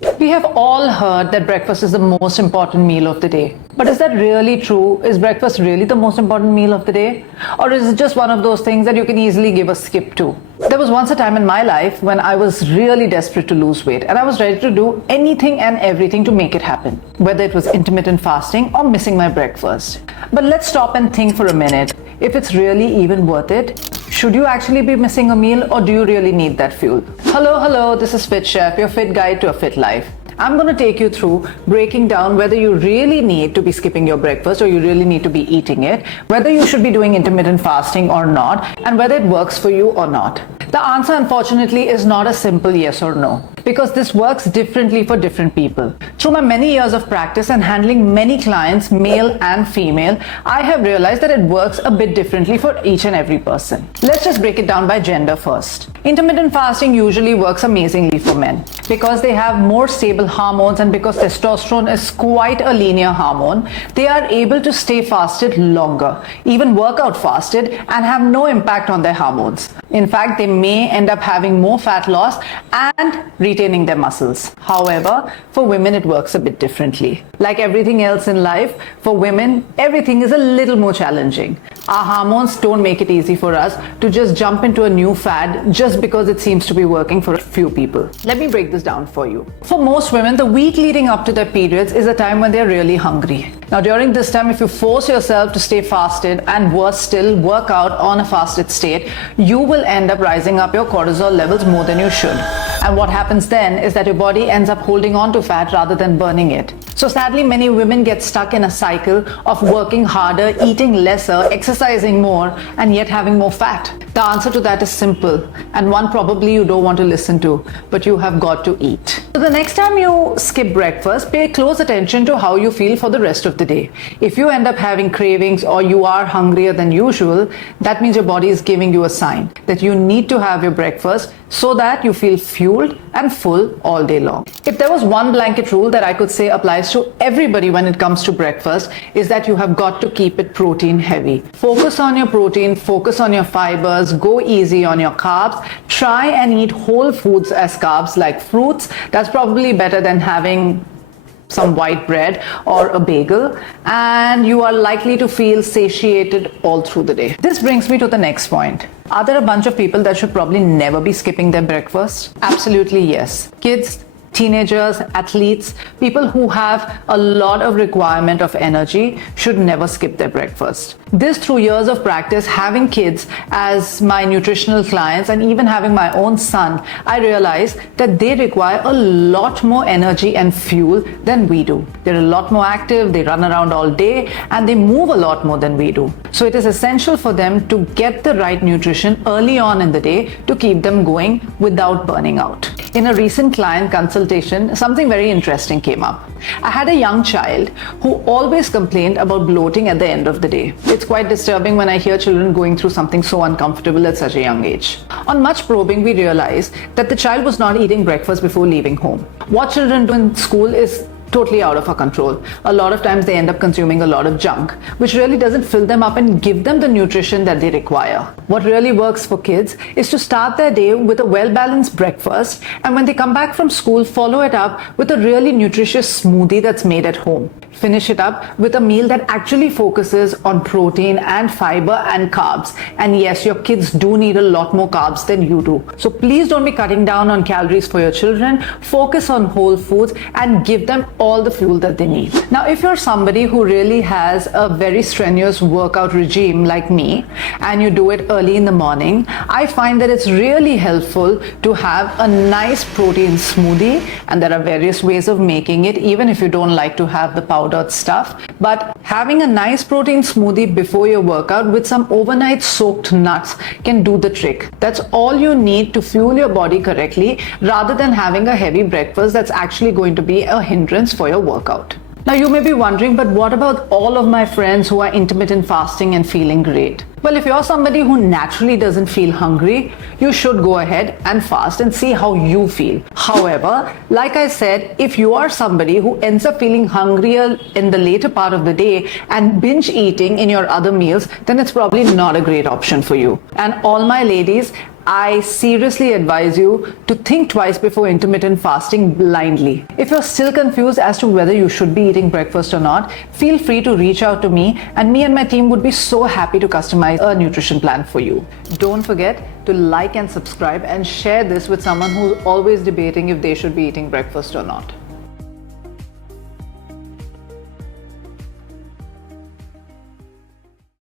We have all heard that breakfast is the most important meal of the day. But is that really true? Is breakfast really the most important meal of the day? Or is it just one of those things that you can easily give a skip to? There was once a time in my life when I was really desperate to lose weight and I was ready to do anything and everything to make it happen, whether it was intermittent fasting or missing my breakfast. But let's stop and think for a minute. If it's really even worth it, should you actually be missing a meal or do you really need that fuel? Hello, this is Fit Chef, your fit guide to a fit life. I'm going to take you through breaking down whether you really need to be skipping your breakfast or you really need to be eating it, whether you should be doing intermittent fasting or not, and whether it works for you or not. The answer, unfortunately, is not a simple yes or no, because this works differently for different people. Through my many years of practice and handling many clients, male and female, I have realized that it works a bit differently for each and every person. Let's just break it down by gender first. Intermittent fasting usually works amazingly for men because they have more stable hormones, and because testosterone is quite a linear hormone, they are able to stay fasted longer, even work out fasted, and have no impact on their hormones. In fact, they may end up having more fat loss and retaining their muscles. However, for women it works a bit differently. Like everything else in life, for women everything is a little more challenging. Our hormones don't make it easy for us to just jump into a new fad just because it seems to be working for a few people. Let me break this down for you. For most women, the week leading up to their periods is a time when they're really hungry. Now, during this time, if you force yourself to stay fasted and worse still, work out on a fasted state, you will end up rising up your cortisol levels more than you should. And what happens then is that your body ends up holding on to fat rather than burning it. So sadly, many women get stuck in a cycle of working harder, eating lesser, exercising more, and yet having more fat. The answer to that is simple, and one probably you don't want to listen to, but you have got to eat. So the next time you skip breakfast, pay close attention to how you feel for the rest of the day. If you end up having cravings or you are hungrier than usual, that means your body is giving you a sign that you need to have your breakfast so that you feel fueled and full all day long. If there was one blanket rule that I could say applies to everybody when it comes to breakfast, is that you have got to keep it protein heavy. Focus on your protein, focus on your fibers, go easy on your carbs. Try and eat whole foods as carbs, like fruits. That's probably better than having some white bread or a bagel, and you are likely to feel satiated all through the day. This brings me to the next point. Are there a bunch of people that should probably never be skipping their breakfast? Absolutely yes. Kids, teenagers, athletes, people who have a lot of requirement of energy should never skip their breakfast. This, through years of practice, having kids as my nutritional clients and even having my own son, I realized that they require a lot more energy and fuel than we do. They're a lot more active, they run around all day, and they move a lot more than we do. So it is essential for them to get the right nutrition early on in the day to keep them going without burning out. In a recent client consultation, something very interesting came up. I had a young child who always complained about bloating at the end of the day. It's quite disturbing when I hear children going through something so uncomfortable at such a young age. On much probing, we realized that the child was not eating breakfast before leaving home. What children do in school is totally out of our control. A lot of times they end up consuming a lot of junk, which really doesn't fill them up and give them the nutrition that they require. What really works for kids is to start their day with a well-balanced breakfast, and when they come back from school, follow it up with a really nutritious smoothie that's made at home. Finish it up with a meal that actually focuses on protein and fiber and carbs. And yes, your kids do need a lot more carbs than you do. So please don't be cutting down on calories for your children. Focus on whole foods and give them all the fuel that they need. Now, if you're somebody who really has a very strenuous workout regime like me, and you do it early in the morning, I find that it's really helpful to have a nice protein smoothie, and there are various ways of making it, even if you don't like to have the powdered stuff. But having a nice protein smoothie before your workout with some overnight soaked nuts can do the trick. That's all you need to fuel your body correctly, rather than having a heavy breakfast that's actually going to be a hindrance for your workout. Now you may be wondering, but what about all of my friends who are intermittent fasting and feeling great? Well, if you're somebody who naturally doesn't feel hungry, you should go ahead and fast and see how you feel. However, like I said, if you are somebody who ends up feeling hungrier in the later part of the day and binge eating in your other meals, then it's probably not a great option for you. And all my ladies, I seriously advise you to think twice before intermittent fasting blindly. If you're still confused as to whether you should be eating breakfast or not, feel free to reach out to me, and me and my team would be so happy to customize a nutrition plan for you. Don't forget to like and subscribe and share this with someone who's always debating if they should be eating breakfast or not.